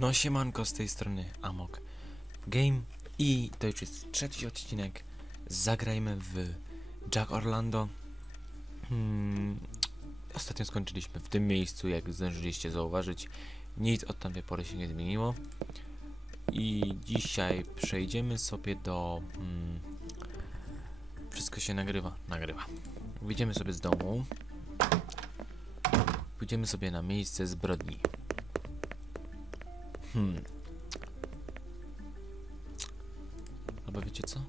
No siemanko z tej strony Amok Game i to już jest trzeci odcinek. Zagrajmy w Jack Orlando. Hmm, Ostatnio skończyliśmy w tym miejscu, jak zdążyliście zauważyć. Nic od tamtej pory się nie zmieniło. I dzisiaj przejdziemy sobie do... Hmm, wszystko się nagrywa, nagrywa. Wyjdziemy sobie z domu. Pójdziemy sobie na miejsce zbrodni Hmm. Albo wiecie co?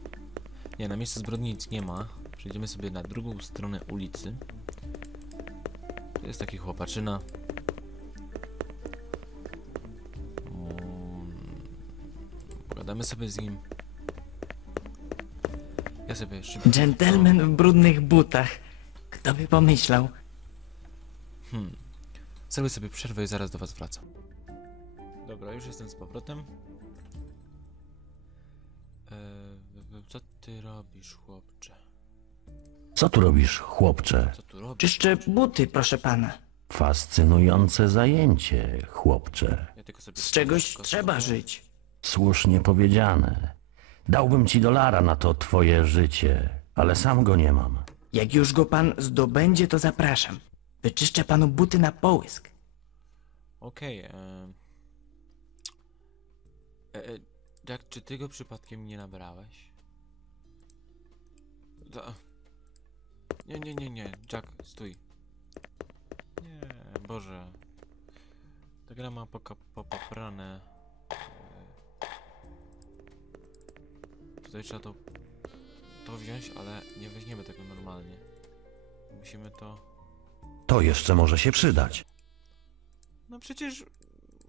Nie, na miejscu zbrodni nic nie ma. Przejdziemy sobie na drugą stronę ulicy. To jest taki chłopaczyna. Mm. Pogadamy sobie z nim. Ja sobie szybko... Dżentelmen w brudnych butach. Kto by pomyślał? Hmm. Zrobię sobie przerwę i zaraz do was wracam. Dobra, już jestem z powrotem. Eee, co ty robisz, chłopcze? Co tu robisz, chłopcze? Co tu robisz? Czyszczę buty, proszę pana. Fascynujące zajęcie, chłopcze. Ja tylko sobie Z czegoś trzeba sobie- żyć. Słusznie powiedziane. Dałbym ci dolara na to twoje życie, ale sam go nie mam. Jak już go pan zdobędzie, to zapraszam. Wyczyszczę panu buty na połysk. Okej, okay, e, e, Jack, czy ty go przypadkiem nie nabrałeś? Da. Nie, nie, nie, nie, Jack, stój. Nie, Boże. Ta gra ma popaprane. E, tutaj trzeba to, to wziąć, ale nie weźmiemy tego normalnie. Musimy to... To jeszcze może się przydać. No przecież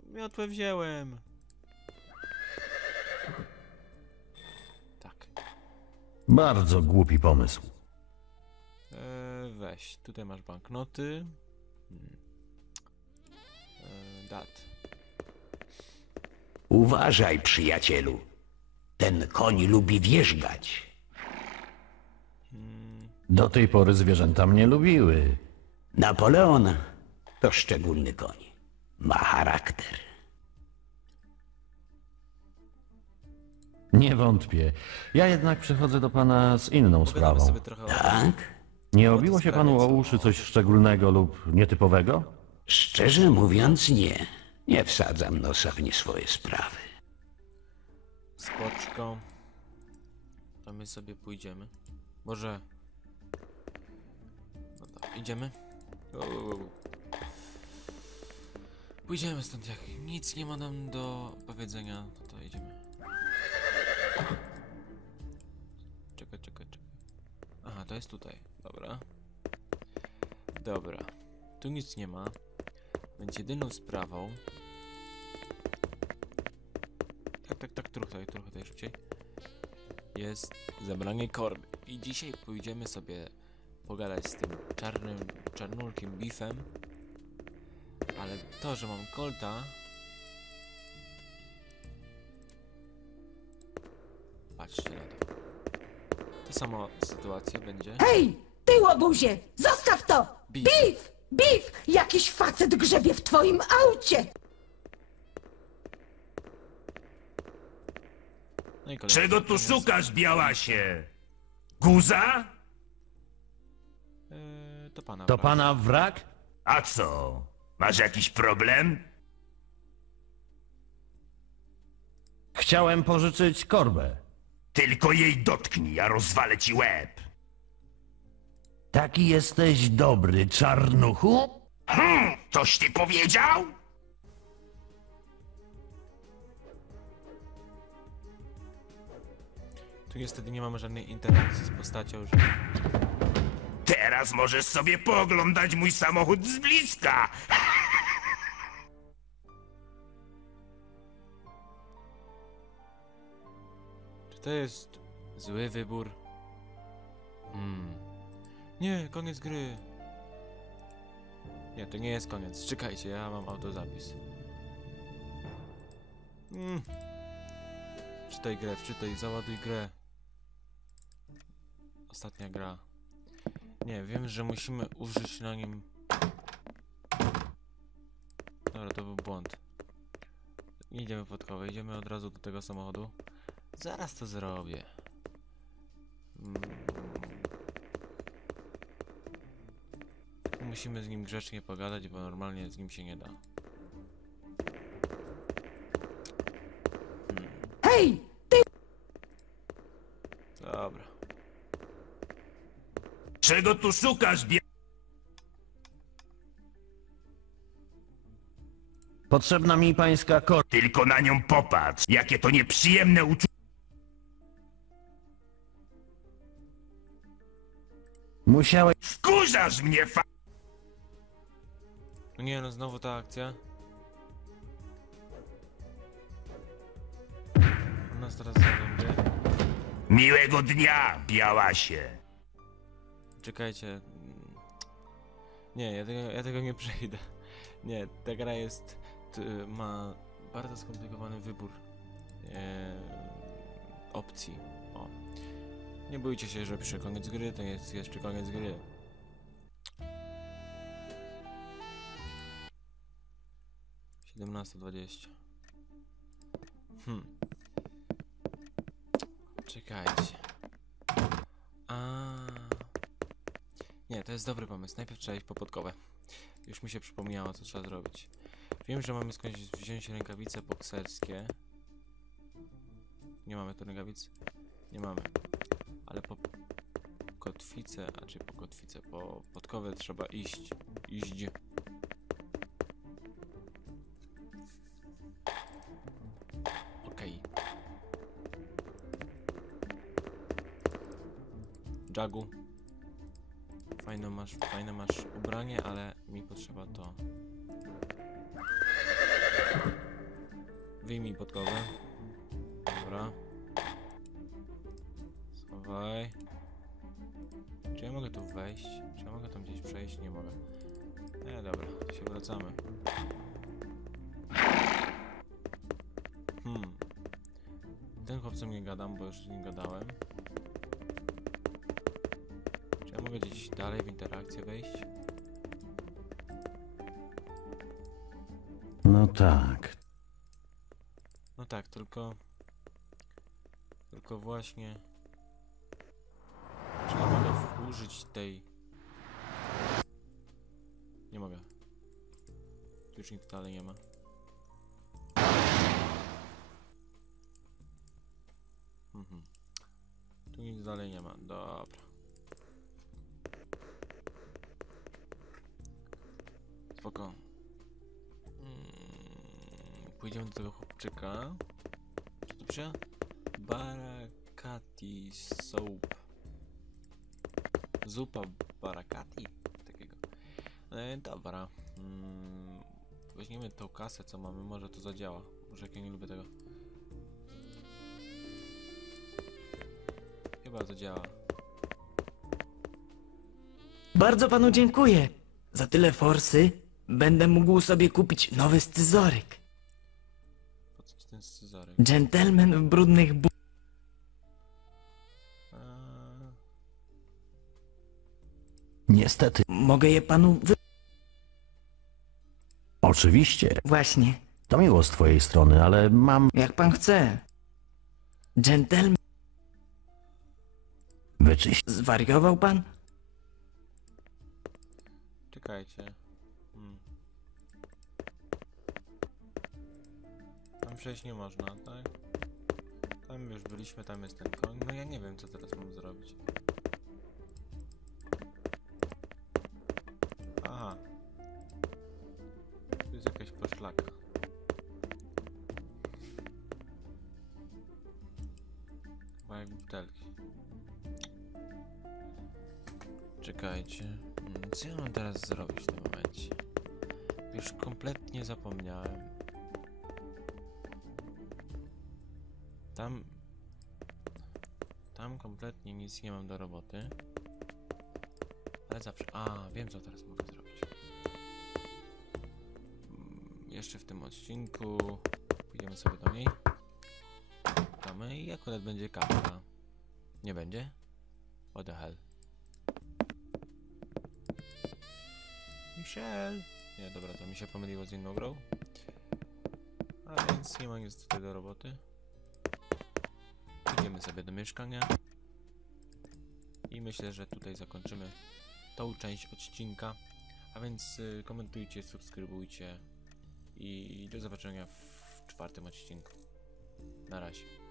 miotłę wziąłem. Bardzo głupi pomysł. E, weź, tutaj masz banknoty. Hmm. E, dat. Uważaj, przyjacielu. Ten koń lubi wierzgać. Do tej pory zwierzęta mnie lubiły. Napoleon to szczególny koń. Ma charakter. Nie wątpię. Ja jednak przychodzę do pana z inną Pogadamy sprawą. sobie trochę o Tak? Nie obiło się panu o uszy coś szczególnego lub nietypowego? Szczerze mówiąc, nie. Nie wsadzam nosa w nie swoje sprawy. spoczko. To my sobie pójdziemy. Może... No tak, idziemy? Pójdziemy stąd, jak nic nie ma nam do powiedzenia, to jest tutaj. Dobra. Dobra. Tu nic nie ma. Więc jedyną sprawą... Tak, tak, tak, trochę, trochę tutaj szybciej. Jest zabranie korby. I dzisiaj pójdziemy sobie pogadać z tym czarnym, czarnulkim beefem. Ale to, że mam kolta... Patrzcie na to. Ta sama sytuacja będzie. Hej, ty łobuzie, zostaw to! Beef. Beef! Beef! Jakiś facet grzebie w twoim aucie! No i Czego tu sytuacja. szukasz, Białasie? Guza? Eee, to pana. To pana wrak? A co? Masz jakiś problem? Chciałem pożyczyć korbę. Tylko jej dotknij, a rozwalę ci łeb. Taki jesteś dobry, czarnuchu? Hmm, coś ty powiedział? Tu niestety nie mamy żadnej interakcji z postacią, że... Teraz możesz sobie pooglądać mój samochód z bliska. To jest zły wybór? Hmm. Nie, koniec gry. Nie, to nie jest koniec. Czekajcie, ja mam autozapis. Hmm. Czytaj grę, wczytaj, załaduj grę. Ostatnia gra. Nie, wiem, że musimy użyć na nim... Dobra, to był błąd. Idziemy podkowe, idziemy od razu do tego samochodu. Zaraz to zrobię. Mm. Musimy z nim grzecznie pogadać, bo normalnie z nim się nie da. Hej! Dobra. Czego tu szukasz, bie... Potrzebna mi pańska kor... Tylko na nią popatrz. Jakie to nieprzyjemne uczucie. Musiałeś... Wkurzasz mnie, fa... No nie no, znowu ta akcja. On nas teraz zarządzi. Miłego dnia, białasie. Czekajcie. Nie, ja tego, ja tego nie przejdę. Nie, ta gra jest. ma bardzo skomplikowany wybór e, opcji. Nie bójcie się, że przy koniec gry to jest jeszcze koniec gry. Siedemnasta dwadzieścia. Hmm. Czekajcie. A. Nie, to jest dobry pomysł. Najpierw trzeba iść po podkowę. Już mi się przypomniało, co trzeba zrobić. Wiem, że mamy skądś wziąć rękawice bokserskie. Nie mamy tu rękawic? Nie mamy. Ale po kotwicę, a czy po kotwicę, po podkowę trzeba iść. Iść. Okej. Jagu. Fajne masz, fajne masz ubranie, ale mi potrzeba to. Wyjmij podkowę. Ja mogę tu wejść? Czy ja mogę tam gdzieś przejść? Nie mogę. E, dobra, się wracamy. Hmm. Ten chłopcem nie gadam, bo już z nim gadałem. Czy ja mogę gdzieś dalej w interakcję wejść? No tak. No tak, tylko... Tylko właśnie... użyć tej... Nie mogę. Tu już nic dalej nie ma. Mhm. Tu nic dalej nie ma, dobra. Spoko. Mm, Pójdziemy do tego chłopczyka. To pisze? Barakati soap. Zupa barakati? Takiego. E, dobra. Mm, weźmiemy tą kasę, co mamy. Może to zadziała. Może jak ja nie lubię tego. Chyba zadziała. Bardzo panu dziękuję. Za tyle forsy będę mógł sobie kupić nowy scyzoryk. Po co ci ten scyzoryk? Dżentelmen w brudnych bu... Niestety. Mogę je panu wy... Oczywiście. Właśnie, To miło z twojej strony, ale mam... jak pan chce. Dżentelmen... Wyczyść. Zwariował pan? Czekajcie. Hmm. Tam przejść nie można, tak? Tam już byliśmy, tam jest ten koń. No ja nie wiem, co teraz mam zrobić. Czekajcie. Mm, Co ja mam teraz zrobić w tym momencie? Już kompletnie zapomniałem. Tam... Tam kompletnie nic nie mam do roboty. Ale zawsze... A, wiem co teraz mogę zrobić. Mm, Jeszcze w tym odcinku pójdziemy sobie do niej. Damy i akurat będzie kamera. Nie będzie? What the hell? Michelle! Nie, dobra, to mi się pomyliło z inną grą. A więc nie ma nic tutaj do roboty. Idziemy sobie do mieszkania. I myślę, że tutaj zakończymy tą część odcinka. A więc y, komentujcie, subskrybujcie i do zobaczenia w czwartym odcinku. Na razie.